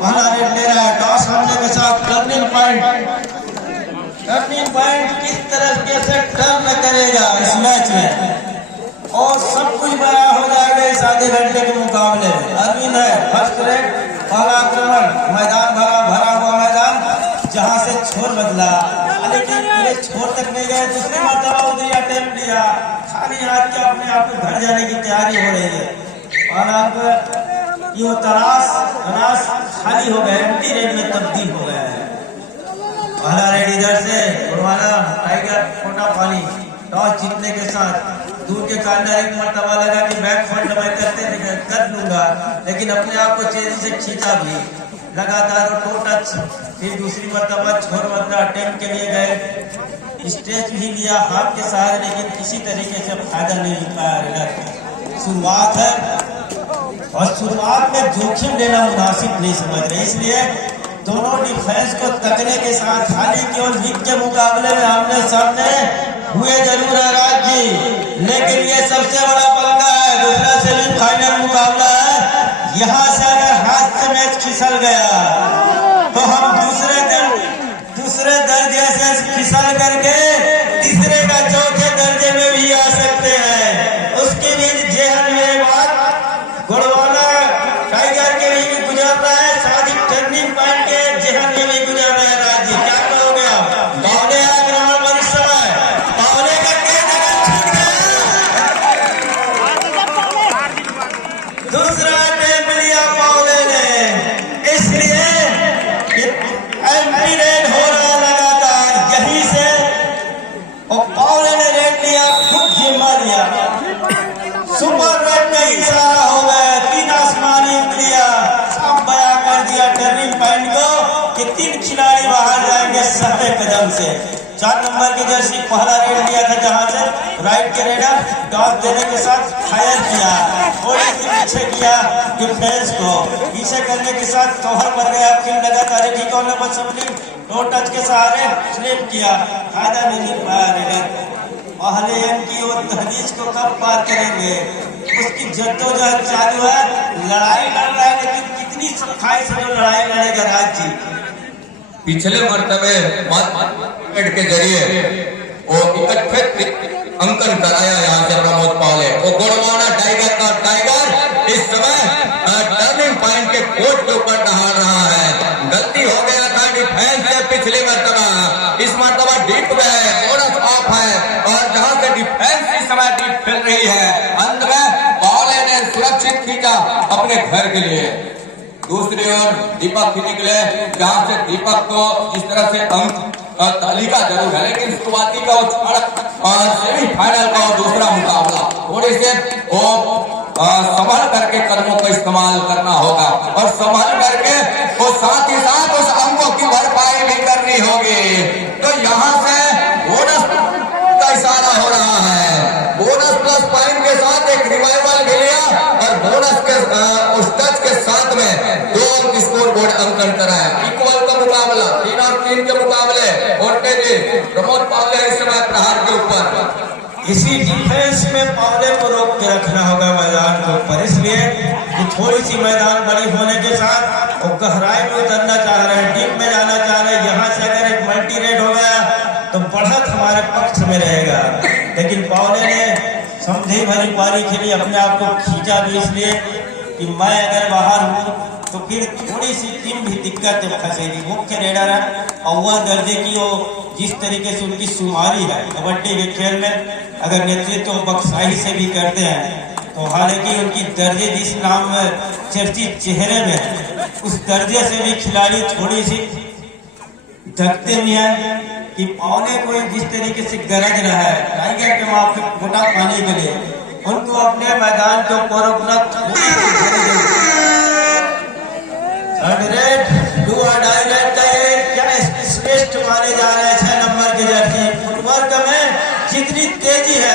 पहला रेड ले रहा है। टॉस हमले के साथ टर्निंग पॉइंट किस तरह से टर्न करेगा इस मैच में और सब कुछ बड़ा हो जाएगा इस आधे घंटे के मुकाबले में। अरविंद है फर्स्ट रेड, पहला आक्रमण, मैदान भरा हुआ मैदान जहां से छोर बदला, लेकिन पूरे छोर तक नहीं गए। दूसरी मरतबा उधरी अटेम्प्ट लिया, खाली हाथ के अपने आप को घर जाने की तैयारी हो रही है और अब ये तलाश खाली हो गए, एम्प्टी रेड में तब्दील हो गया है। पहला रेड इधर से गुरवाना टाइगर छोटा पानी टॉस जीतने के साथ दूर के कॉर्नर एक मरतबा लगा कि बैक फंड मैं कर लूंगा, लेकिन अपने आप को तेजी से खींचा भी, लगातार टो टच, फिर दूसरी मरतबा छोर बदला, अटेम्प्ट के लिए गए, स्टेज भी लिया हाथ के सहारे, लेकिन किसी तरीके से फायदा नहीं मिल पाया। शुरुआत है और शुरुआत में जोखिम लेना मुनासिब नहीं समझ रहे, इसलिए दोनों डिफेंस को तकने के साथ खाली केवल लीग के मुकाबले में आमने सामने हुए जरूर है राज जी, लेकिन ये सबसे बड़ा पंगा है, दूसरा सेमीफाइनल मुकाबला है। यहाँ से अगर हाथ से मैच फिसल गया तो हम दूसरे दर्जे से फिसल करके तीसरे का चौथे दर्जे में भी आ सकते हैं। उसके लिए जेहन में बात गुड़वाना टाइगर के लिए गुजर रहा है, साजिद टर्निंग पॉइंट के जेहन में भी गुजर रहा है। राज्य क्या कहोगे आप? बावले आक्रमण पर इस समय बावले का दूसरा अटेम्प्ट लिया बावले ने, इसलिए एंट्री रेड हो रहा लगातार यहीं से, और बावले ने रेड लिया, खुद जिम्मा लिया, सुपर रेड का इशारा हो गया, 3 आसमानी इंद्रिया सब बया कर दिया टर्निंग पॉइंट को कि 3 खिलाड़ी बाहर जाएंगे सहरे कदम से। 4 नंबर की जर्सी पहला रेड लिया था, जहां से राइट के रेडर टॉस देने के साथ फायर किया, थोड़ी सी पीछे किया डिफेंस को, पीछे करने के साथ कवर कर गया, फिर लगातार ठीक होने पर सबने टो टच के सहारे स्लिप किया, फायदा नहीं मिल पाया रेडर। पहले इनकी और तहरीज को कब पार करेंगे, उसकी जद्दोजहद चालू है, लड़ाई लड़ रहा है, लेकिन कितनी सख्ताई से जो लड़ाई लड़ेगा राज जी। पिछले मर्तबे के जरिए वो इकट्ठे अंकन कराया यहाँ से प्रमोद पावले, वो गुड़वाना टाइगर का टाइगर इस समय टर्निंग पॉइंट के कोर्ट के ऊपर दहाड़ रहा है। गलती हो गया था डिफेंस से पिछली मर्तबा, इस मर्तबा डीप गए, बोनस ऑफ है और जहां से डिफेंस इस समय डीप खेल रही है, अंत में पावले ने सुरक्षित खींचा अपने घर के लिए। दूसरी ओर दीपक ही निकले, जहां से दीपक को जिस तरह से अंक तालिका जरूर है, लेकिन शुरुआती का और सेमीफाइनल का और दूसरा मुकाबला थोड़ी से संभाल करके कदमों का इस्तेमाल करना होगा और संभाल करके वो साथ ही साथ उस अंकों की भरपाई भी करनी होगी। तो यहाँ से बोनस का इशारा हो रहा है, बोनस प्लस पॉइंट के साथ एक रिवाइवल भी लिया और बोनस के उस टच के साथ में 2 अंक स्कोर बोर्ड अंकन कराया। इक्वल का मुकाबला 3 और 3 के मुकाबले प्रमोद पावले इस समय प्रहार के ऊपर। इसी डिफेंस में पावले को रोक के रखना होगा मैदान के ऊपर, इसलिए कि थोड़ी सी मैदान बड़ी होने के साथ वो गहराई में उतरना चाह रहे हैं, डीप में जाना चाह रहे हैं। यहाँ से अगर एक मल्टी रेड हो गया तो बढ़त हमारे पक्ष में रहेगा, लेकिन पावले ने समझी भरी पारी खेली, अपने आप को खींचा भी, इसलिए कि मैं अगर बाहर हूँ तो फिर थोड़ी सी टीम भी दिक्कत फंसेगी। मुख्य रेडर है अव्वल दर्जे की, वो जिस तरीके से उनकी शुमारी है कबड्डी के खेल में, अगर नेतृत्व बक्साही से भी करते हैं तो हालांकि उनकी दर्जे जिस नाम चर्चित चेहरे में, उस दर्जे से भी खिलाड़ी थोड़ी सी ढकते भी हैं कि पावले को जिस तरीके से गरज रहा है टाइगर के माँ के गोटा पाने के लिए, उनको अपने मैदान के ऊपर अपना श्रेष्ठ माने जा रहे हैं। 6 नंबर के जर्सी फुटवर्क में जितनी तेजी है,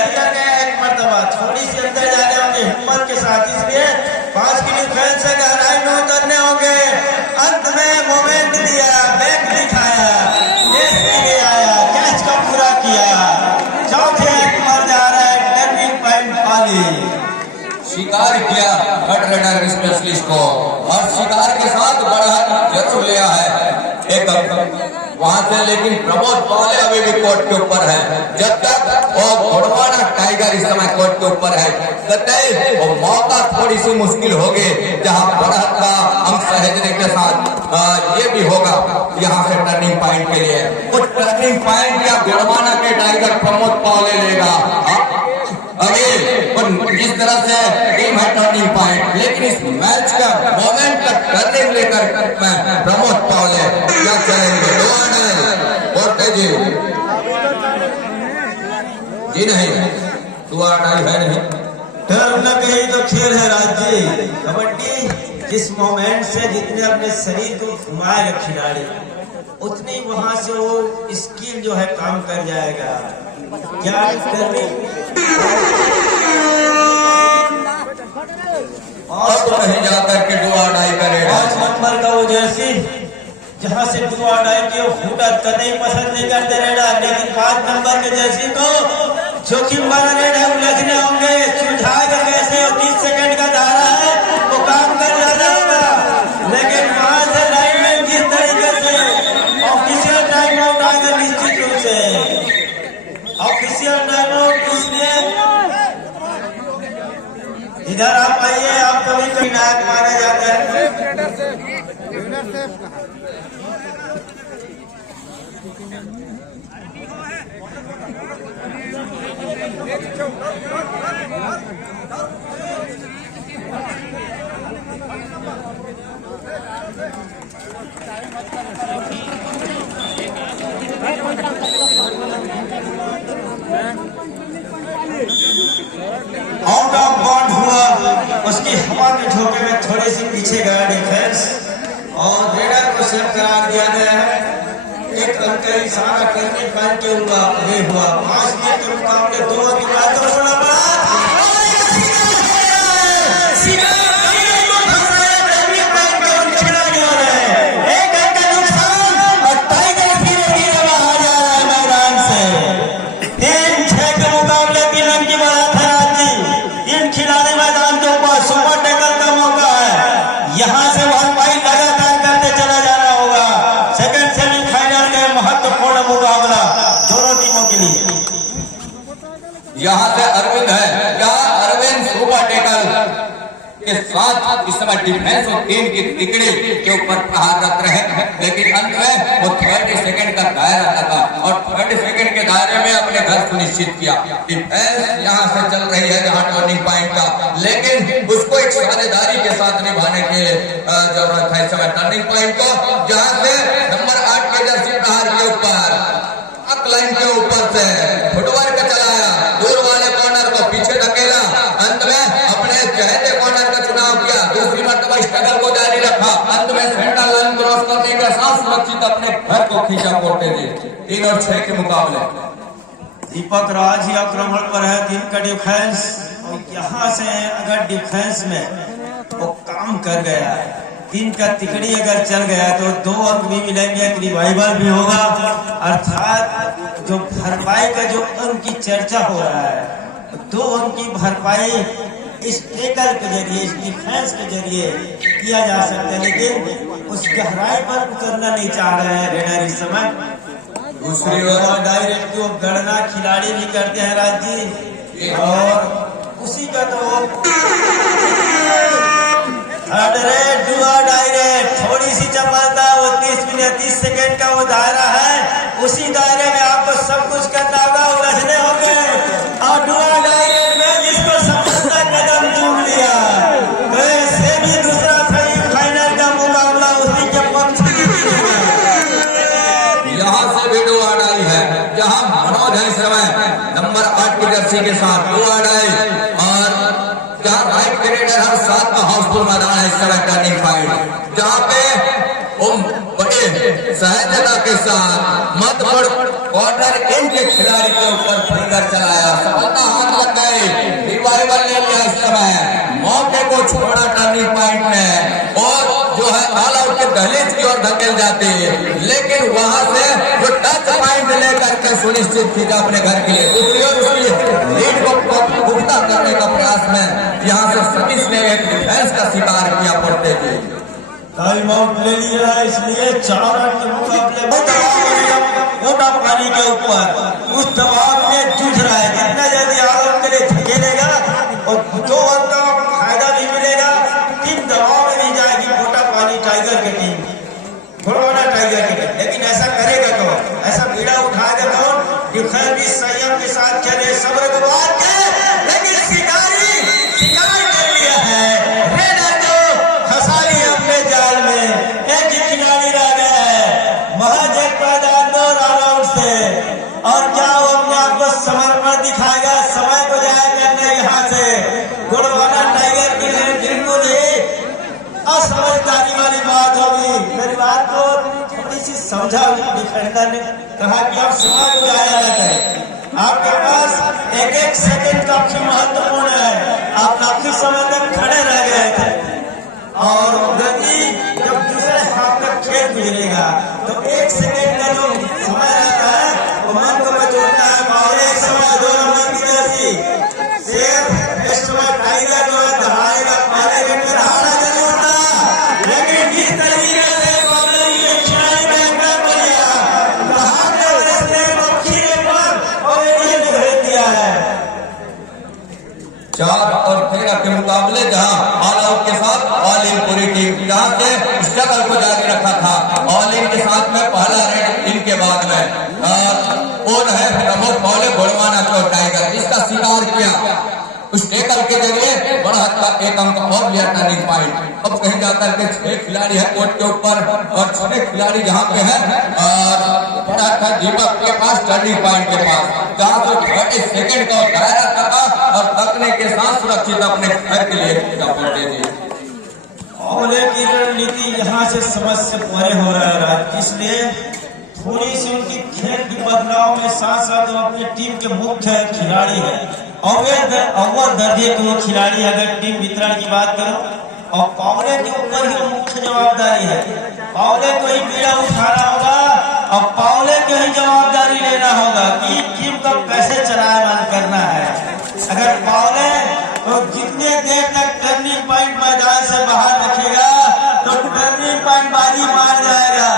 एक मरतबा थोड़ी सी अंदर जाने होंगे हिम्मत के साथ, इसलिए 5 की डिफेंस से गहराई में उतरने होंगे। अंत में मोमेंट दिया, बैक दिखाया, आया, कैच का पूरा किया, चौथे पर जा रहा है टर्निंग पॉइंट पाली। शिकार किया रेडर स्पेशलिस्ट को और शिकार के साथ बढ़ा वहां से, लेकिन प्रमोद पावले अभी भी कोर्ट के ऊपर है। जब तक वो गोड़वाना टाइगर इस समय कोर्ट के ऊपर है, कतई वो मौका थोड़ी सी मुश्किल होगी जहां बढ़त का अंक सहेजने के साथ ये भी होगा यहाँ से टर्निंग पॉइंट के लिए। कुछ टर्निंग पॉइंट या गोड़वाना के टाइगर प्रमोद पावले लेगा अभी जिस तरह से टीम है टर्निंग पॉइंट, लेकिन इस मैच का मोमेंट का टर्निंग लेकर प्रमोद पावले क्या करेंगे? जी नहीं, दुआ है नहीं, डर न कहीं तो खेल है राज्य। कबड्डी जिस मोमेंट से जितने अपने शरीर को घुमाएगा खिलाड़ी, उतनी वहां से वो स्किल जो है काम कर जाएगा। क्या करने और तो नहीं जाकर के दुआ डाई करेगा। 5 नंबर का वो जर्सी जहाँ से दुआ डाई के वो फूटा कतई पसंद नहीं करते रहेगा, लेकिन 5 नंबर के जर्सी को जोखिम वाला रेडा उलझने होंगे। सुलझाएगा कैसे? 30 सेकंड का धारा है, वो काम कर जाएगा। लेकिन वहां से लाइन में जिस तरीके से ऑफिशियल टाइम आउट आएगा, निश्चित रूप से ऑफिशियल टाइम आउट, इसलिए इधर आप आइए। आप कभी कभी नायक माने जाते हैं। आउट ऑफ बाउंड हुआ, उसकी हवा के झोंके में थोड़ी सी पीछे गया डिफेंस और रेडर को सेव करार दिया गया है। एक अंक का इशारा करने पर के हुआ 5 मिनट के मुकाबले 2 दिमाग को छोड़ा पड़ा। यहाँ से भरपाई लगातार करते चला जाना होगा। सेकंड सेमीफाइनल में महत्वपूर्ण मुकाबला दोनों टीमों के लिए। यहाँ से अरविंद है, यहाँ अरविंद सुपर टेकल के साथ इस समय डिफेंस और टीम की तिकड़ी के ऊपर प्रहाररत रहे, लेकिन अंत में वो 30 सेकंड का दायरा लगा और 30 सेकंड के दायरे में अपने घर सुनिश्चित किया। डिफेंस यहाँ से चल रही है जहाँ टर्निंग पॉइंट का, लेकिन उसको एक साझेदारी के साथ निभाने की जरूरत है इस समय टर्निंग पॉइंट को, जहाँ से नंबर 8 के जर्सी प्रहार के ऊपर लाइन के ऊपर से फुटवर्क चलाया, दूर वाले कॉर्नर को पीछे धकेला, अंत में अपने चहेते कॉर्नर का चुनाव किया, दूसरी मर्तबा स्ट्रगल को जारी रखा, अंत में सेंटर लाइन क्रॉस करने के साथ सुरक्षित अपने घर को खींचा कोटे दिए। 3 और 6 के मुकाबले दीपक राज ही आक्रमण पर है, 3 का डिफेंस, और यहाँ से अगर डिफेंस में वो काम कर गया, 3 का तिकड़ी अगर चल गया तो 2 अंक भी मिलेंगे, एक रिवाइवल भी होगा। अर्थात जो भरपाई का जो अंक की चर्चा हो रहा है, 2 अंक की भरपाई इस टेकल के जरिए, इस डिफेंस के जरिए किया जा सकता है, लेकिन उस गहराई पर उतरना नहीं चाह रहे हैं रेडर इस समय। दूसरी ओर डायरेक्ट जो गणना खिलाड़ी भी करते हैं राजी, और उसी का तो थोड़ी सी चपलता, वो 30 सेकंड का वो दायरा है, उसी दायरे में आपको सब कुछ करना होगा, उलझने होंगे। और डुआ डायरेक्ट में जिसको सफलता कदम चूम लिया, तो ऐसे भी दूसरा सेमीफाइनल का मुकाबला उसी के पक्ष में। यहाँ से भी डुआ डाई है, जहाँ मनोज है इस समय नंबर 8 की जर्सी के साथ डुआ डाई, और जहाँ राइट ग्रेडर हर 7 का हाउसफुल मैदान है इस समय टर्निंग पॉइंट, जहाँ पे बड़े सहजता के साथ मत बढ़ कॉर्नर इन के खिलाड़ी के ऊपर फिंगर चलाया, सफलता हाथ लग गई, रिवाइवल ले लिया इस समय, मौके को छोड़ा टर्निंग पॉइंट में, और जो है ऑल आउट के दहलीज की ओर धकेल जाती है, लेकिन वहां से जो टच पॉइंट लेकर के सुनिश्चित किया अपने घर के लिए, दूसरी ओर उसकी लीड को पुख्ता करने का प्रयास में यहाँ से सतीश ने एक डिफेंस का शिकार किया पड़ते थे। टाइम आउट ले लिया है, इसलिए 4 रन के मुकाबले में दबाव बनेगा मोटा पानी के ऊपर। उस दबाव में जूझ रहा है, जितना जल्दी आउट के लिए धकेलेगा और 2 रन का फायदा भी मिलेगा। टीम दबाव में भी जाएगी, मोटा पानी टाइगर की टीम, घोड़वाना टाइगर की टीम। लेकिन ऐसा करेगा कौन? ऐसा बीड़ा उठाएगा कौन? डिफेंस भी संयम के साथ चले, सब्र के बाद लेकिन शिकारी शिकार कर लिया है, रेडा को फंसा लिया अपने जाल में। एक ही खिलाड़ी रह गया है, महज एक मैदान 2 रन आउट से। और क्या वो अपने आप को समर्पण दिखाएगा? समय को जाया करने यहाँ से घोड़वाना टाइगर की बिल्कुल ही असमझदारी वाली बात होगी। मेरी बात को थोड़ी सी समझा डिफेंडर ने, कहा कि आप समय को जाया न करें, आपके पास एक एक सेकंड काफी महत्वपूर्ण है। आप काफी समय तक खड़े रह गए थे और गति जब दूसरे हाथ तक खेल गुजरेगा तो 1 सेकंड का जो समय रहता है वो मन को बचोता है। और एक समय 2 नंबर की जैसी शेर इस समय टाइगर जो है दहाड़ेगा, मारेगा, दहाड़ा जरूर था, लेकिन जिस तरीके से चार और 13 के मुकाबले जहां ऑल आउट के साथ ऑल इन पूरी टीम जहां से स्ट्रगल को जारी रखा था। ऑल इन के साथ में पहला रेड इन के बाद में और है प्रमोद पावले घोड़वाना चोर टाइगर, इसका शिकार किया। उस टेकल के जरिए बड़ा हद तक 1 अंक और लिया टर्निंग पॉइंट। अब कहीं जाकर के 6 खिलाड़ी है कोर्ट के ऊपर और 6 खिलाड़ी जहां पे है और बड़ा था दीपक के पास टर्निंग पॉइंट के पास, जहां तो 30 सेकंड का दायरा था और तकने के साथ सुरक्षित अपने घर के लिए पहुंचे थे। औले की रणनीति यहाँ से समझ से परे हो रहा है, इसलिए थोड़ी सी उनकी खेल की बदलाव में साथ साथ वो अपनी टीम के मुख्य खिलाड़ी है, अव्वल दर्जे के वो खिलाड़ी। अगर टीम वितरण की बात करो और पावले के ऊपर ही मुख्य जवाबदारी है, पावले को ही बीड़ा उठाना होगा और पावले को ही जवाबदारी लेना होगा कि टीम को कैसे चलायमान करना है। अगर पावले तो जितने देर तक टर्निंग पॉइंट मैदान से बाहर रखेगा तो टर्निंग पॉइंट बाजी मार जाएगा।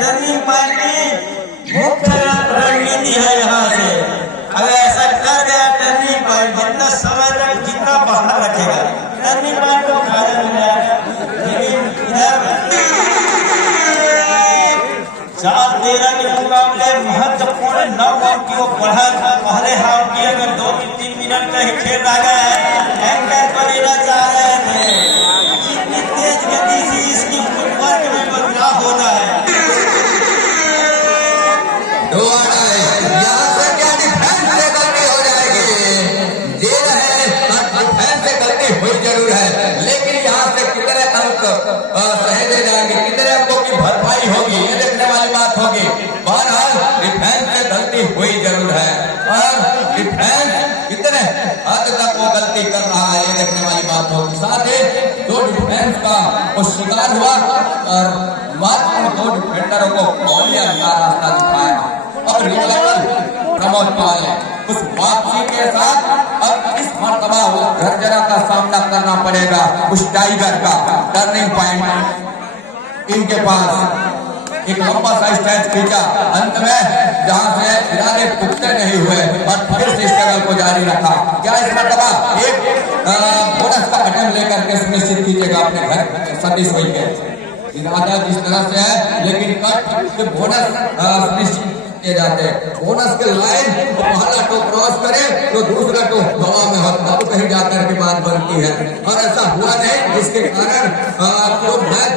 टर्निंग पॉइंट की मुख्य रणनीति है यहाँ से। अगर ऐसा कर गया टर्निंग पॉइंट जितना समय तक जितना बाहर रखेगा टर्निंग पॉइंट को फायदा मिल जाएगा। लेकिन इधर 4-13 के मुकाबले महत्वपूर्ण 9 अंक की वो बढ़ा था। पहले हाफ की अगर 2-3 मिनट का ही खेल रह गया है, एंकर को लेना चाह रहे थे। इतनी तेज गति से इसकी फुटवर्क में बदलाव होता है। जरूर है, लेकिन यहाँ से कितने अंक सहेजे जाएंगे, कितने अंकों की भरपाई होगी, ये देखने वाली बात होगी। बहरहाल डिफेंस से गलती हुई जरूर है और डिफेंस कितने हद तक वो गलती कर रहा है ये देखने वाली बात होगी। साथ ही 2 डिफेंस का वो शिकार हुआ और मात्र 2 डिफेंडरों को पावले का रास्ता दिखाया और रिवाइवल प्रमोद पावले उस वापसी के साथ अब इस मरतबा वो झरझरा का सामना करना पड़ेगा उस टाइगर का। टर्निंग पॉइंट इनके पास एक लंबा सा स्ट्रेच खींचा, अंत में जहां से इरादे पुख्ते नहीं हुए और फिर से स्ट्रगल को जारी रखा। क्या इस मरतबा एक बोनस का अटेम्प्ट लेकर के सुनिश्चित कीजिएगा अपने घर सतीश भाई के इरादा जिस तरह से है, लेकिन कट के बोनस सुनिश्चित किए जाते हैं। बोनस के लाइन तो पहला टो क्रॉस करे तो दूसरा टो हवा में होता तो कहीं जाकर के बात बनती है और ऐसा हुआ नहीं, जिसके कारण तो मैच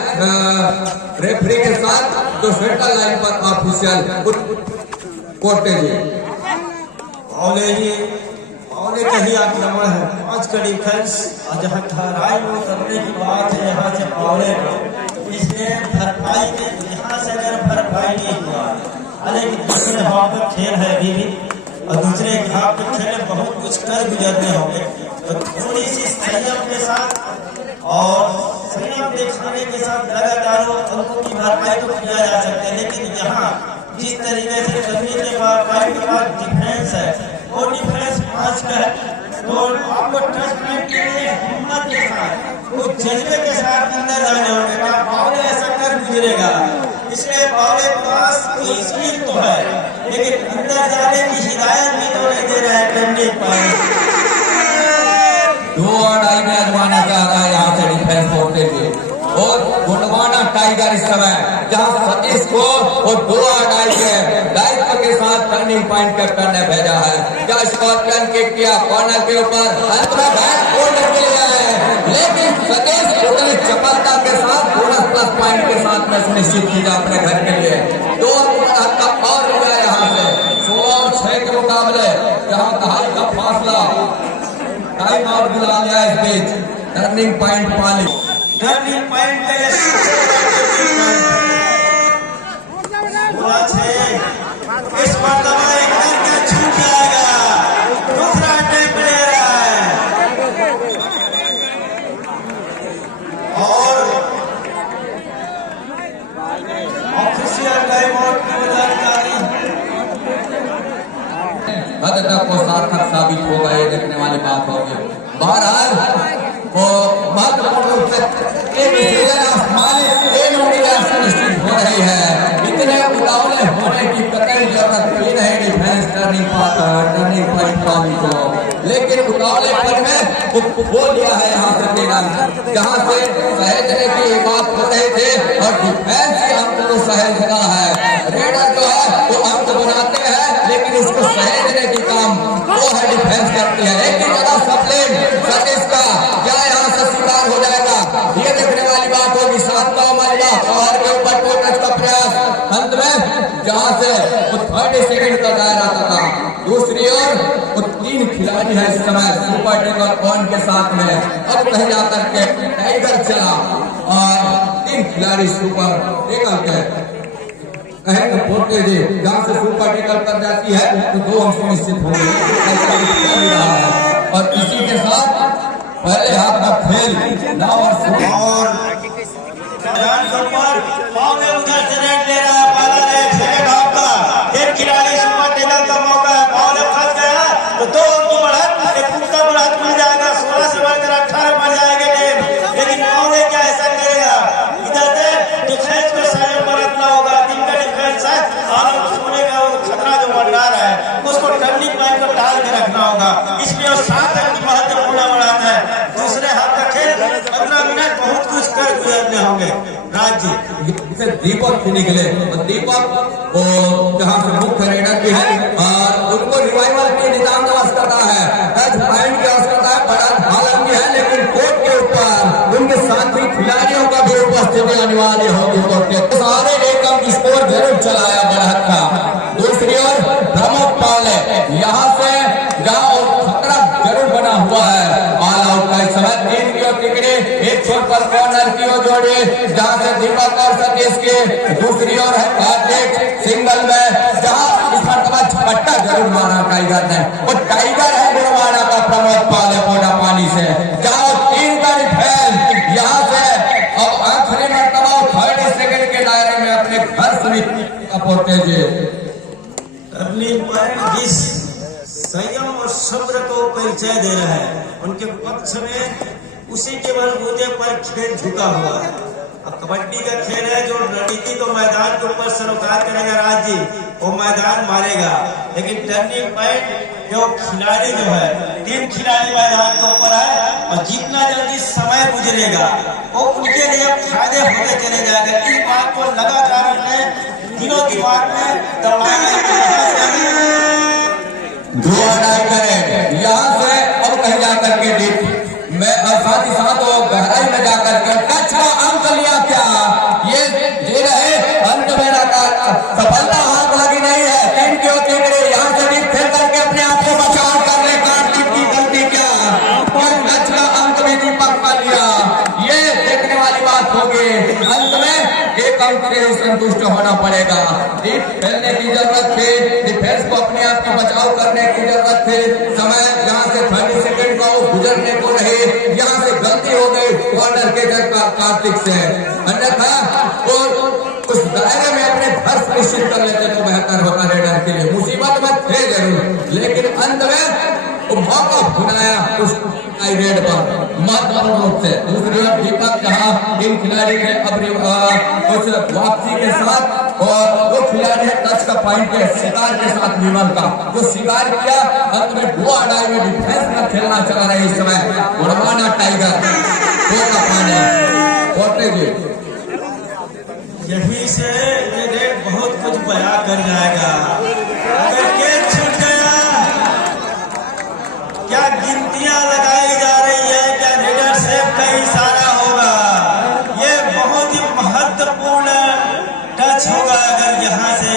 रेफरी के साथ तो सेंट्रल लाइन पर ऑफिशियल कोर्टे जी पावले का ही आक्रमण है। 5 का डिफेंस जहाँ ठहराई वो करने की बात है यहाँ से पावले को, इसलिए भरपाई में यहाँ से अगर भरपाई नहीं हुआ, लेकिन दूसरे हाथ में खेल है अभी भी और दूसरे हाथ में खेल बहुत कुछ कर गुजरने होंगे। तो थोड़ी सी संयम के साथ और संयम दिखाने के साथ लगातार अंकों की भरपाई तो किया जा सकता है। लेकिन यहाँ जिस तरीके से करने के बाद डिफेंस है वो डिफेंस 5 का है, तो आपको टच पॉइंट के लिए हिम्मत के साथ वो जज्बे के साथ अंदर जाने होंगे। गुजरेगा। इसलिए पावले के पास स्किल तो है, लेकिन अंदर जाने की हिदायत भी तो नहीं दे रहा है टर्निंग पॉइंट। 2 और डाई में अजमाना चाह रहा है यहाँ से डिफेंस होते हुए, और गुणवाना टाइगर इस समय जहां सतीश को और 2 और डाई के दायित्व के साथ टर्निंग पॉइंट कैप्टन ने भेजा है। क्या स्कॉर्पियन किक किया कॉर्नर के ऊपर, अंत में बैट होल्डर के लिए आए, लेकिन सतीश उतनी चपलता के साथ बोनस प्लस पॉइंट के साथ में सुनिश्चित किया अपने घर के लिए। 2 और रुपया यहाँ से 16 और 6 के मुकाबले जहां दहाई का फासला टाइम आउट बुला लिया इस बीच। टर्निंग पॉइंट पाली, टर्निंग पॉइंट के लिए इस पर दवा एक करके छूट जाएगा, दूसरा अटैक ले रहा है और ऑफिशियल टाइम आउट की जानकारी हद तक वो सार्थक साबित होगा, ये देखने वाली बात होगी। बहरहाल वो महत्वपूर्ण रूप से सुनिश्चित हो रही है, इतने उतावले होने की कतई जरूरत भी नहीं डिफेंस टर्निंग पॉइंट पानी को, लेकिन उतावलेपन में वो लिया है यहाँ से तेरा, जहाँ से सहेजने की बात हो रही थी और डिफेंस के अंक को सहेजना है। रेडर जो है वो अंक बनाते हैं, लेकिन इसको सहेजने की काम वो है डिफेंस करती है। एक ही जगह सप्लेन सतीश का क्या यहाँ से शिकार हो जाएगा, ये देखने वाली बात होगी। 7वां मलबा और के ऊपर टच का प्रयास, अंत में जहाँ से वो 30 सेकंड का दायरा था। दूसरी ओर वो 3 खिलाड़ी है इस समय सुपर टेकर ऑन के साथ में, अब कहीं जाकर के टाइगर चला और 3 खिलाड़ी सुपर टेकर के कहेंगे पोटे जी, जहाँ से सुपर टेकर कर जाती है तो 2 अंक सुनिश्चित हो गए और इसी के साथ पहले हाथ का खेल उधर से रेड ले रहा है, पाला ने सेकंड हाफ का एक खिलाड़ी सुपर टेकर का मौका है, बॉल फंस गया तो 2 अंक की बढ़त, एक पुख्ता बढ़त मिल जाएगा, 16 से बढ़कर 18 बन जाएंगे टीम। लेकिन पावले क्या ऐसा करेगा, इधर से डिफेंस को संयम बरतना होगा। टीम का डिफेंस है, आलम सोने का खतरा जो मंडरा रहा है उसको टर्निंग पॉइंट को टाल के रखना होगा, इसलिए वो 7 अंक की महत्वपूर्ण बढ़त है। दूसरे हाथ का खेल 15 मिनट बहुत कुछ कर गुजरने होंगे। राज्य दीपक निकले और दीपक वो जहाँ से मुख्य रेडर भी है और उनको रिवाइवल की निजाम की आवश्यकता है, टच पॉइंट की आवश्यकता है, बड़ा धालन भी है, लेकिन कोर्ट के ऊपर उनके साथी खिलाड़ियों का भी उपस्थिति अनिवार्य होगी। कोर्ट के सारे एक अंक स्कोर जरूर चलाया बढ़त का। दूसरी ओर प्रमोद पावले यहाँ से जहाँ खतरा जरूर बना हुआ है, ऑल आउट का इस समय 3 की ओर टिकड़ी, एक छोर पर कॉर्नर की ओर जोड़ी जहाँ से दीपक और सतीश के, दूसरी ओर है कार्तिक सिंगल में जहाँ इस मरतबा झपट्टा जरूर मारा टाइगर ने, वो टाइगर है गुणवाना का प्रमोद पावले पोटा पानी से, जहाँ 3 का डिफेंस यहाँ से अब आखिरी मरतबा 30 सेकंड के दायरे में अपने घर समिति पोटे जी टर्निंग पॉइंट जिस संयम और सब्र को परिचय दे रहा है, उनके पक्ष में उसी के बलबूते पर खेल झुका हुआ है। अब कबड्डी का खेल है, जो रणनीति तो मैदान के ऊपर सरोकार करेगा राज्य, वो मैदान मारेगा, लेकिन टर्निंग पॉइंट जो खिलाड़ी जो है 3 खिलाड़ी मैदान के ऊपर है और जितना जल्दी समय गुजरेगा वो उनके लिए फायदे होते चले जाएगा। इस बात को लगातार अपने दिनों दिमाग में दौड़ाना करें। यहाँ से अब कहीं जाकर के डीप में और साथ ही साथ वो गहराई में जाकर के टच का अंक लिया क्या, ये दे रहे अंत में सफलता हाथ लगी नहीं है। 3 की ओर टिकड़े यहाँ से डीप खेल करके अपने आप को बचाव कर ले, कार्तिक की गलती क्या, टच का अंक भी दीपक का लिया, ये देखने वाली बात होगी। अंत में एक अंक के संतुष्ट होना पड़ेगा। डीप खेलने की जरूरत थी, डिफेंस को अपने आप का बचाव करने की जरूरत थी। समय यहाँ से 30 सेकंड का गुजरने को रहे, यहाँ से गलती हो गई कॉर्नर के कार्तिक से, अन्यथा उस दायरे में अपने घर सुनिश्चित कर लेते तो बेहतर होता रेडर के लिए। मुसीबत में थे जरूर, लेकिन अंत में मौका भुनाया उस रेड पर महत्वपूर्ण रूप से। दूसरी ओर दीपक जहां इन खिलाड़ी ने अपनी कुछ वापसी के साथ और वो खिलाड़ी है टच का पॉइंट के शिकार के साथ विमल का जो शिकार किया, अंत में दो अड़ाई में डिफेंस में खेलना चला रहा है इस समय गुड़वाना टाइगर दो का पानी कोटे जी। यही से ये रेड बहुत कुछ बयां कर जाएगा। अगर गेंद छूट गया, क्या गिनतियां लगाई जा रही है, क्या रेडर सेफ का इशारा होगा, ये बहुत ही महत्वपूर्ण टच होगा। अगर यहाँ से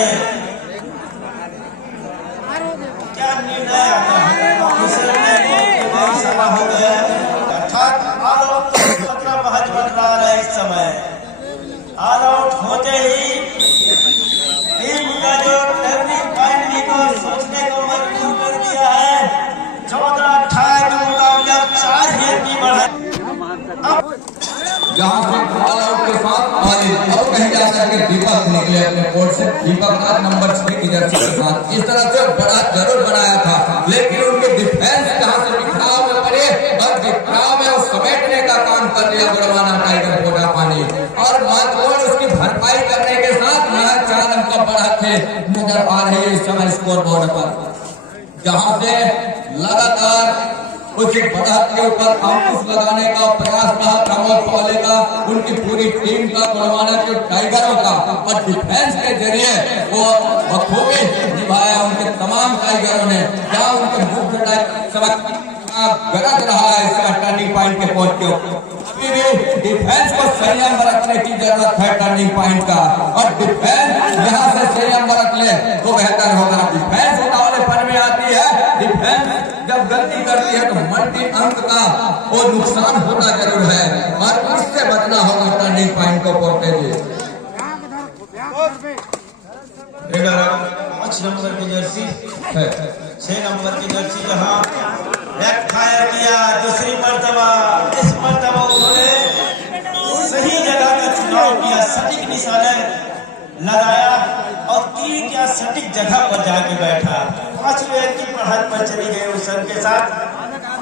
क्या निर्णय आता है, ऑफिसर ने इशारा हो गया, अर्थात ऑल आउट खतरा महज बन रहा है इस समय। ऑल आउट होते ही टीम का जो टर्निंग पॉइंट को सोचने को मजबूर कर दिया है। 14-18 का मुकाबला 4 गेंद की बढ़ा। जहां से ऑल आउट के साथ अब कहीं जा करके दीपक निकले अपने कोर्ट से। दीपक आज नंबर 6 की जर्सी के साथ इस तरह से बड़ा जरूर बनाया था, लेकिन उनके डिफेंस जहां से बिखराव में पड़े और बिखराव में उस समेटने का काम कर दिया गुड़वाना टाइगर कोटा पानी और महत्वपूर्ण उसकी भरपाई करने के साथ यहाँ 4 अंक का बढ़त है नजर आ रही है इस समय स्कोर बोर्ड पर। जहां से लगातार उस बढ़त के ऊपर अंकुश लगाने का प्रयास रहा प्रमोद पावले का, उनकी पूरी टीम का, गुड़वाना के टाइगरों का, और डिफेंस के जरिए वो बखूबी निभाया उनके तमाम टाइगरों ने। क्या उनके मुख्य गरज रहा है इसका टर्निंग पॉइंट के पोस्ट के ऊपर। डिफेंस को संयम बरतने की जरूरत है टर्निंग पॉइंट का, और डिफेंस यहाँ से संयम बरत ले तो बेहतर होगा। डिफेंस उतावलेपन में आती है, डिफेंस जब गलती करती है तो मल्टी अंक का वो नुकसान होता जरूर है और उससे बचना होगा टर्निंग पॉइंट को पोते जी। 5 नंबर की जर्सी 6 नंबर की जर्सी जहां बैक फायर किया दूसरी मर्तबा, इस मर्तबा उन्होंने सही जगह का चुनाव किया, सटीक निशाने लगाया और तीर क्या सटीक जगह पर जाके बैठा। 5 विकेट की बढ़त पर चली गई उस रन के साथ।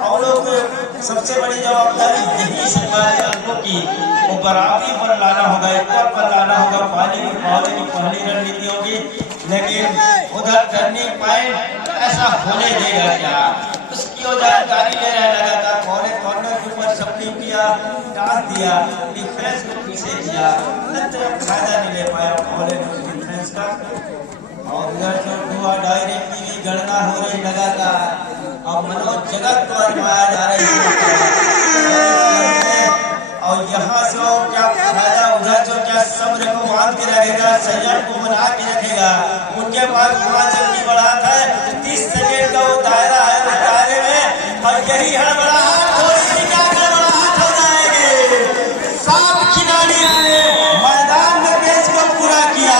और लोग सबसे बड़ी जवाबदारी यही सरकारी अंकों की वो बराबरी पर लाना होगा, एकता पर लाना होगा। पानी की पहली रणनीति होगी, लेकिन उधर टर्निंग पॉइंट ऐसा होने देगा क्या, उसकी जानकारी ले रहे लगातार। कॉर्नर के ऊपर सप्ली किया, टास दिया, डिफेंस को पीछे किया, फायदा नहीं ले पाया डिफेंस का। और उधर जो हुआ डायरेक्ट की गणना हो रही लगातार और मनोज जगत को आजमाया जा रही है। और यहाँ से क्या फायदा, उधर जो क्या सब्र को बांध के रखेगा, संयम को बना के रखेगा। उनके पास 5 अंक की बढ़त है, 30 सेकेंड का वो दायरा है, उस दायरे में और यही हड़बड़ाहट थोड़ी सी क्या गड़बड़ाहट हो जाएगी। 7 खिलाड़ी ने मैदान में मैच को पूरा किया,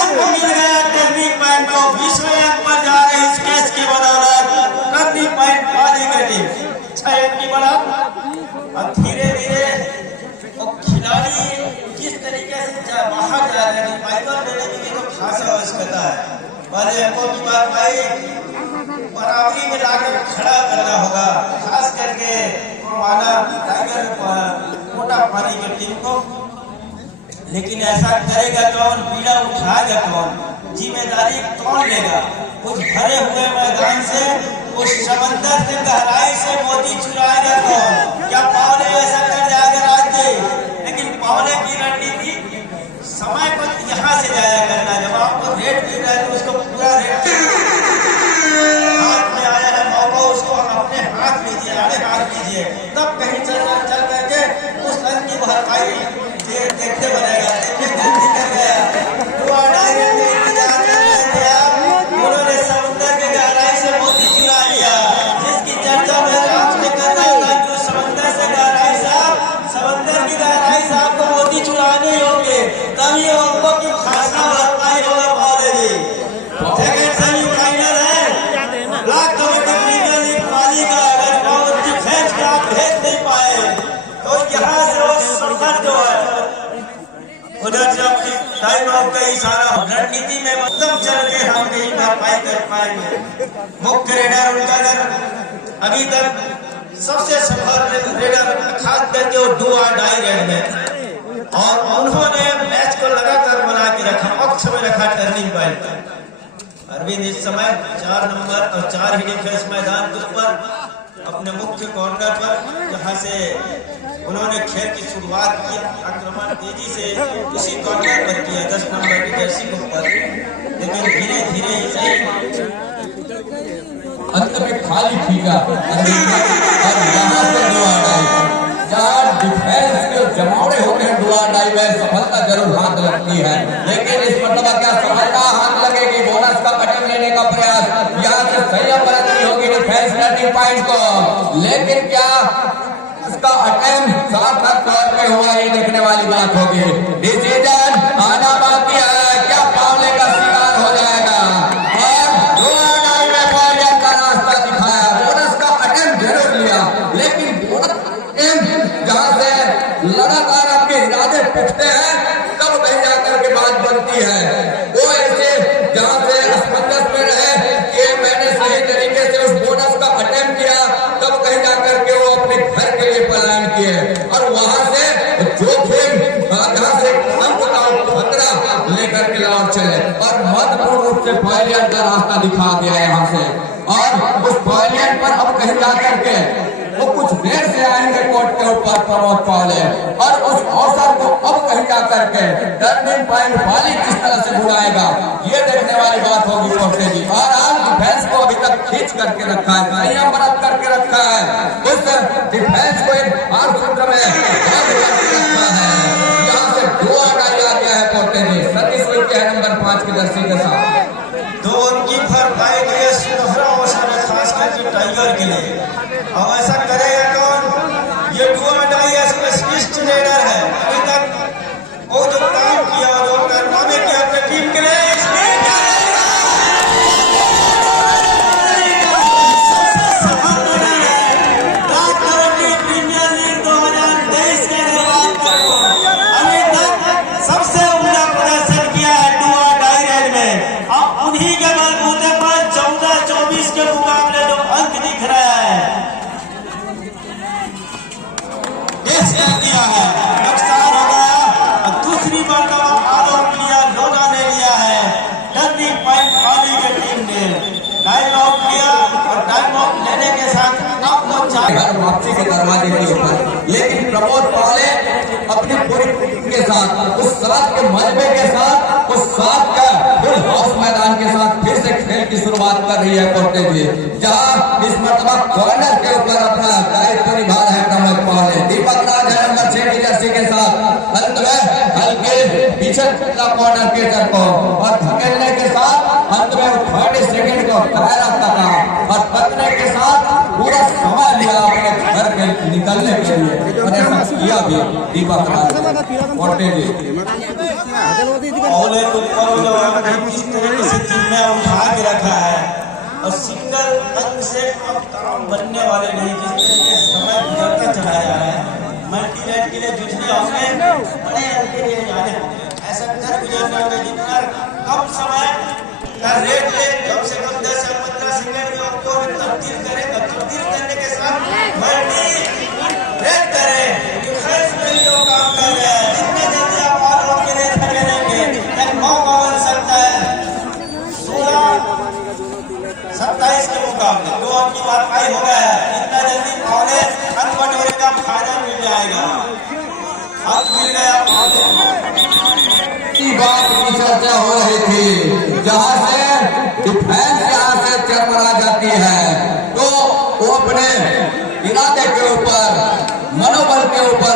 अंक मिल गया टर्निंग पॉइंट को। 20वें अंक पर जा रहे इस कैच की बदौलत टर्निंग पॉइंट वाली की टीम 6 अंक की बढ़त। और धीरे धीरे खिलाड़ी किस तरीके से बाहर जा रहे हैं, फाइनल लेने के लिए तो खास आवश्यकता है। पहले अंकों की बात आई, बराबरी में लाकर खड़ा करना होगा, खास करके गुड़वाना टाइगर कोटा पानी की टीम को। लेकिन ऐसा करेगा कौन, पीड़ा उठाएगा कौन, जिम्मेदारी कौन लेगा। उस भरे हुए मैदान से, उस समंदर से गहराई से मोती चुराएगा कौन। क्या पावले ऐसा कर जाएगा राज्य, लेकिन पावले की रणनीति समय को यहाँ से जाया करना। जब आपको रेट मिल रहा है तो उसको पूरा रेट हाथ में आया है मौका, उसको अपने हाथ लीजिए, आड़े हाथ लीजिए, तब कहीं चल करके उस रन की भरपाई देखते बनेगा। उन्होंने समुद्र के गहराई से मोती चुरा लिया, जिसकी चर्चा में आपने कर रहा था। जो समुद्र से गहराई साहब, समंदर की गहराई से आपको मोती चुराने होंगे, तभी अंकों की खासा भरपाई होगा। पावले जी सेकेंड सेमीफाइनल है ब्लॉक कबड्डी प्रीमियर लीग पाली का। अगर वो डिफेंस का भेज नहीं पाए तो यहाँ से वो सफर जो है उधर से अपनी टाइम आउट का इशारा रणनीति में मतलब चल के हम कहीं भरपाई कर पाएंगे। मुख्य रेडर उनका अभी तक सबसे सफल रेडर खास करके वो डू और डाई रेड में, और उन्होंने मैच को लगातार बना के रखा, पक्ष में रखा टर्निंग पॉइंट। अरविंद इस समय 4 नंबर और 4 ही डिफेंस मैदान के ऊपर अपने मुख्य कॉर्नर पर, जहां से उन्होंने खेल की शुरुआत की, आक्रमण तेजी से उसी कॉर्नर पर किया 10 नंबर की जर्सी के ऊपर, लेकिन धीरे धीरे ही सही अंत में खाली फीका और यहाँ से दुआडाई, जहाँ डिफेंस के जमावड़े होते हैं दुआडाई में सफलता जरूर हाथ लगती है, लेकिन इस मरतबा क्या सफलता हाथ लगेगी? बोनस का अटेम्प्ट लेने का प्रयास, यहाँ से संयम बरतनी होगी डिफेंस टर्निंग पॉइंट को, लेकिन क्या इसका अटेम्प्ट सार्थक तौर पे हुआ, ये देखने वाली बात होगी। डिसीजन आना बाकी है, क्या पावले का शिकार हो जाएगा? और दुआडाई में पॉइंट का रास्ता दिखाया, बोनस का अटेम्प्ट जरूर लिया, लेकिन जहां से लगातार आपके इरादे पिछते हैं तब कहीं जाकर के बात बनती है, वो ऐसे जहां से असमंजस में रहे कि मैंने सही तरीके से उस बोनस का अटेम्प्ट किया, तब कहीं जाकर के वो अपने घर के लिए पलायन किए, और वहां से जोखिम जहां से अंक का खतरा लेकर के लौट चले और महत्वपूर्ण रूप से पॉइंट का रास्ता दिखा दिया यहाँ से, और उस पॉइंट पर अब कहीं जाकर के वो कुछ देर से आएंगे कोर्ट के ऊपर प्रमोद पावले, और उस अवसर को अब कहीं जाकर के टर्निंग पॉइंट वाली किस तरह से बुलाएगा, ये देखने वाली बात होगी कोर्टे जी। और आज डिफेंस को अभी तक खींच करके रखा है, संयम बरत करके रखा है, उस डिफेंस को एक हार सूत्र में बंद करके रखा है। यहाँ से दो आगाही आ गया है कोर्टे जी, सतीश विकेट है नंबर 5 की जर्सी के साथ। 2 कीपर पाए गए सुनहरा अवसर है खास करके टाइगर के लिए। अब ऐसा करेगा कौन? ये डू और डाई स्पेशलिस्ट रेडर है, अभी तक वो जो काम किया, जो कारनामे किया अपने टीम के लिए, वापसी के दरवाजे के ऊपर, लेकिन प्रमोद पावले अपनी पूरी टीम के साथ, उस साथ के मजबे के साथ, उस साथ का फुल हाउस मैदान के साथ फिर से खेल की शुरुआत कर रही है कोर्टे जी, जहां इस मरतबा कॉर्नर के ऊपर अपना दायित्व निभा रहे हैं प्रमोद पावले। दीपक राज है नंबर 6 की जर्सी के साथ, अंत में हल्के पीछे कॉर्नर के को और धकेलने के साथ अंत में 30 सेकंड को दायरा तका और पकड़ने के साथ पूरा समय लिया अपने घर के निकलने के लिए, और ऐसा किया भी दीपक राज कोर्टे जी। पावले को किस तरीके से टीम में उठा के रखा है, और सिंगल अंक से अब काम बनने वाले नहीं, जिस तरीके से समय गुजरता चला जा रहा है। मल्टी रेड के लिए जूझने होंगे, बड़े अंक के लिए जाने होंगे, ऐसा कर गुजरने होंगे जितना कम समय का रेड ले, कम से कम 10 या 15 सेकंड में आपको तब्दील करेगा, तब्दील करने के साथ मल्टी रेड करें, डिफेंस में जो काम कर रहे हैं, जितने जल्दी आप ऑल आउट के लिए धकेलेंगे एक मौका बन सकता है 16-27 के मुकाबले 2 अंक की बात आई हो गया है, इतना जल्दी पावले अनबटोरे का फायदा मिल जाएगा, हाथ मिल गया बात की चर्चा हो रही थी, जहां से डिफेंस यहाँ से चरमरा जाती है, तो वो अपने इरादे के ऊपर, मनोबल के ऊपर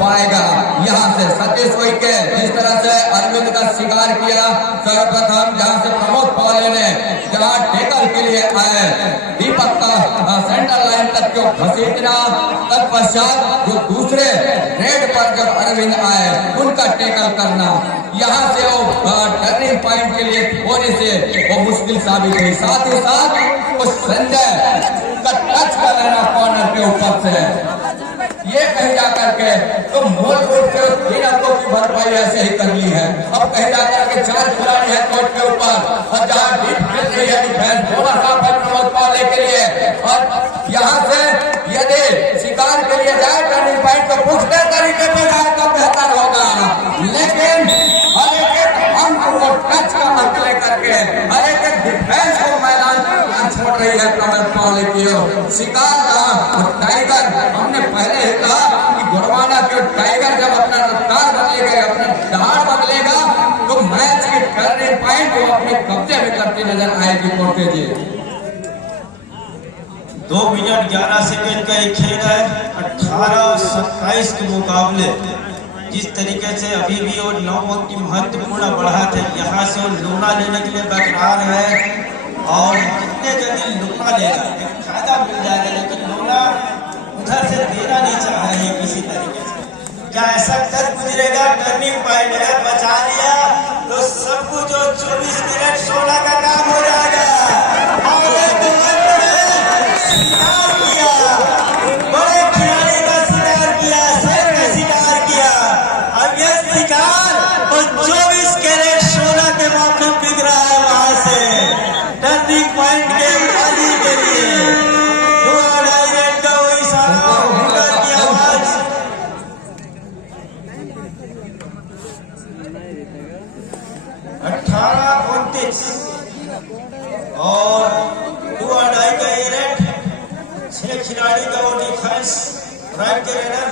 पाएगा। यहाँ से सतीश के जिस तरह से अरविंद का शिकार किया, सर्वप्रथम जहाँ से प्रमोद पावले ने जहाँ टेकल के लिए आए, दीपक का सेंटर लाइन तक को घसीटना, तत्पश्चात जो दूसरे रेड पर जब अरविंद आए उनका टेकल करना, यहाँ से वो टर्निंग पॉइंट के लिए होने से वो मुश्किल साबित हुई। साथ ही साथ उस संजय का टच कर लेना कॉर्नर के ऊपर से, ये कहीं जाकर के तो मूल रूप से 3 अंकों की भरपाई ऐसे ही कर ली है। अब कहीं जाकर के 4 खिलाड़ी है कोर्ट के ऊपर, और जहाँ डीप खेल रही है डिफेंस, थोड़ा सा प्रमोद पावले के लिए, और यहाँ से यदि शिकार के लिए जाए टर्निंग पॉइंट तो पुख्ते तरीके पे जाए तो बेहतर होगा, लेकिन हर एक अंक को टच लेकर के हर एक डिफेंस को मैदान छोड़ रही है कमल पाले की शिकार का टाइगर। हमने पहले ही कहा कि गोड़वाना के टाइगर जब अपना रफ्तार बदलेगा, अपना दहाड़ बदलेगा तो मैच के टर्निंग पॉइंट को अपने कब्जे में करती नजर आएगी। कोटे जी 2 मिनट 11 सेकंड का एक खेल है। 18-27 के मुकाबले जिस तरीके से अभी भी वो 9 वक्त की महत्वपूर्ण बढ़ा थे, यहाँ से वो लोना लेने के लिए बरकरार है और जितने जल्दी लोना लेगा फायदा मिल जाएगा, लेकिन लोना उधर से देना नहीं चाह रहे हैं किसी तरीके से। क्या ऐसा कर गुजरेगा? टर्निंग पॉइंट अगर बचा लिया तो सब कुछ जो 24 कैरेट सोना का काम हो जाएगा। और एक शिकार किया, बड़े खिलाड़ी का शिकार किया, शेर का शिकार किया। अब यह शिकार और 24 कैरेट सोना के माध्यम बिक रहा है वहां से टर्निंग पॉइंट के खाली के लिए। 2.5 मिनट का वही सारा हुनर की आवाज। 18-29 और 2.5 का ये रेट। 6 खिलाड़ी का वो डिफेंस राइट के रनर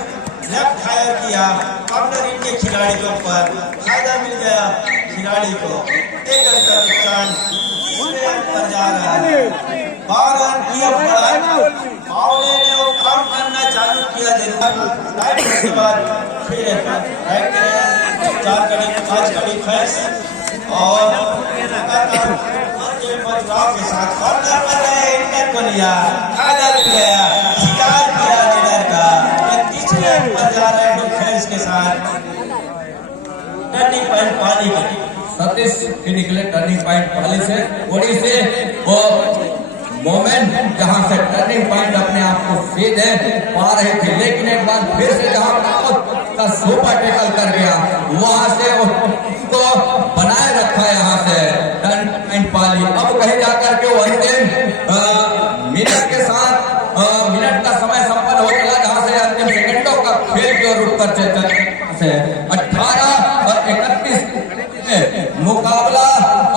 लेफ्ट फायर किया, कॉर्नर इनके खिलाड़ी के ऊपर फायदा मिल गया खिलाड़ी को। एक रन का नुकसान, तीसरे रन पर जा रहा है। 12 रन किया बावले ने वो काम करना चालू किया। राइट के बाद फिर राइट के रनर 4 का 5 का डिफेंस और लगातार बदलाव के साथ कॉर्नर पर गए, इंटर को लिया, फायदा मिल गया, शिकार किया विनर का। तीसरे पर जा रहे डिफेंस के साथ टर्निंग पॉइंट पाली के सतीश के निकले टर्निंग पॉइंट पाली से ओडी से वो मोमेंट जहां से टर्निंग पॉइंट अपने आप को सीधे पा रहे थे, लेकिन एक बार फिर से जहां का सुपर टैकल कर गया वहां से उसको बनाए रखा यहाँ से टर्निंग पॉइंट पाली। अब कहीं जाकर के वो अंतिम मिनट के साथ मिनट का समय संपन्न हो चला, जहां से अंतिम सेकंडों का खेल की ओर रुक कर से 18 और 31 मुकाबला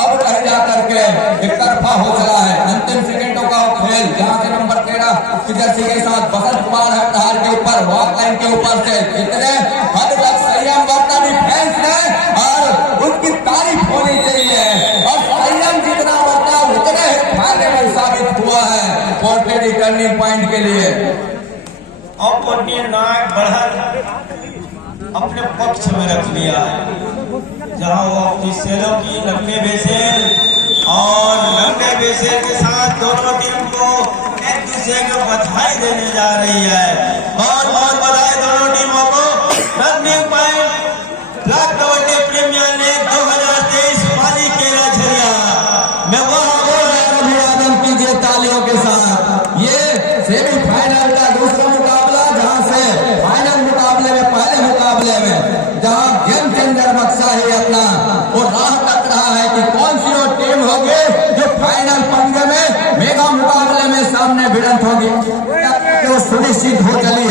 अब कहीं जाकर के एक तरफा हो चला है। अंतिम सेकंडों का खेल जहां से नंबर 13 जर्सी के साथ बसंत कुमार हटहार के ऊपर वॉक लाइन के ऊपर से कितने हद तक संयम बरता डिफेंस ने और उसकी तारीफ होनी चाहिए, और संयम जितना बरता उतने फायदेमंद साबित हुआ है कोर्टेडी टर्निंग पॉइंट के लिए। और नायक बढ़त अपने पक्ष में रख लिया है, जहां वो ऑफिसरों की 90 बेसेल और 90 बेसेल के साथ दोनों टीम को एक दूसरे को बधाई देने जा रही है। बहुत बहुत बधाई दोनों टीमों को। Turning point black kabaddi premier league 2023 Pali Kela Jharia में वहां अभिवादन कीजिए तालियों के साथ। ये सेमीफाइनल का दूसरा मुकाबला, जहां से फाइनल मुकाबले में पहले मुकाबले में जहां गेम चेंजर बक्सा ही अपना वो राह तक रहा है कि कौन सी वो टीम होगी जो फाइनल पंद्रह में मेगा मुकाबले में सामने भिड़ंत होगी, तो सुनिश्चित हो चली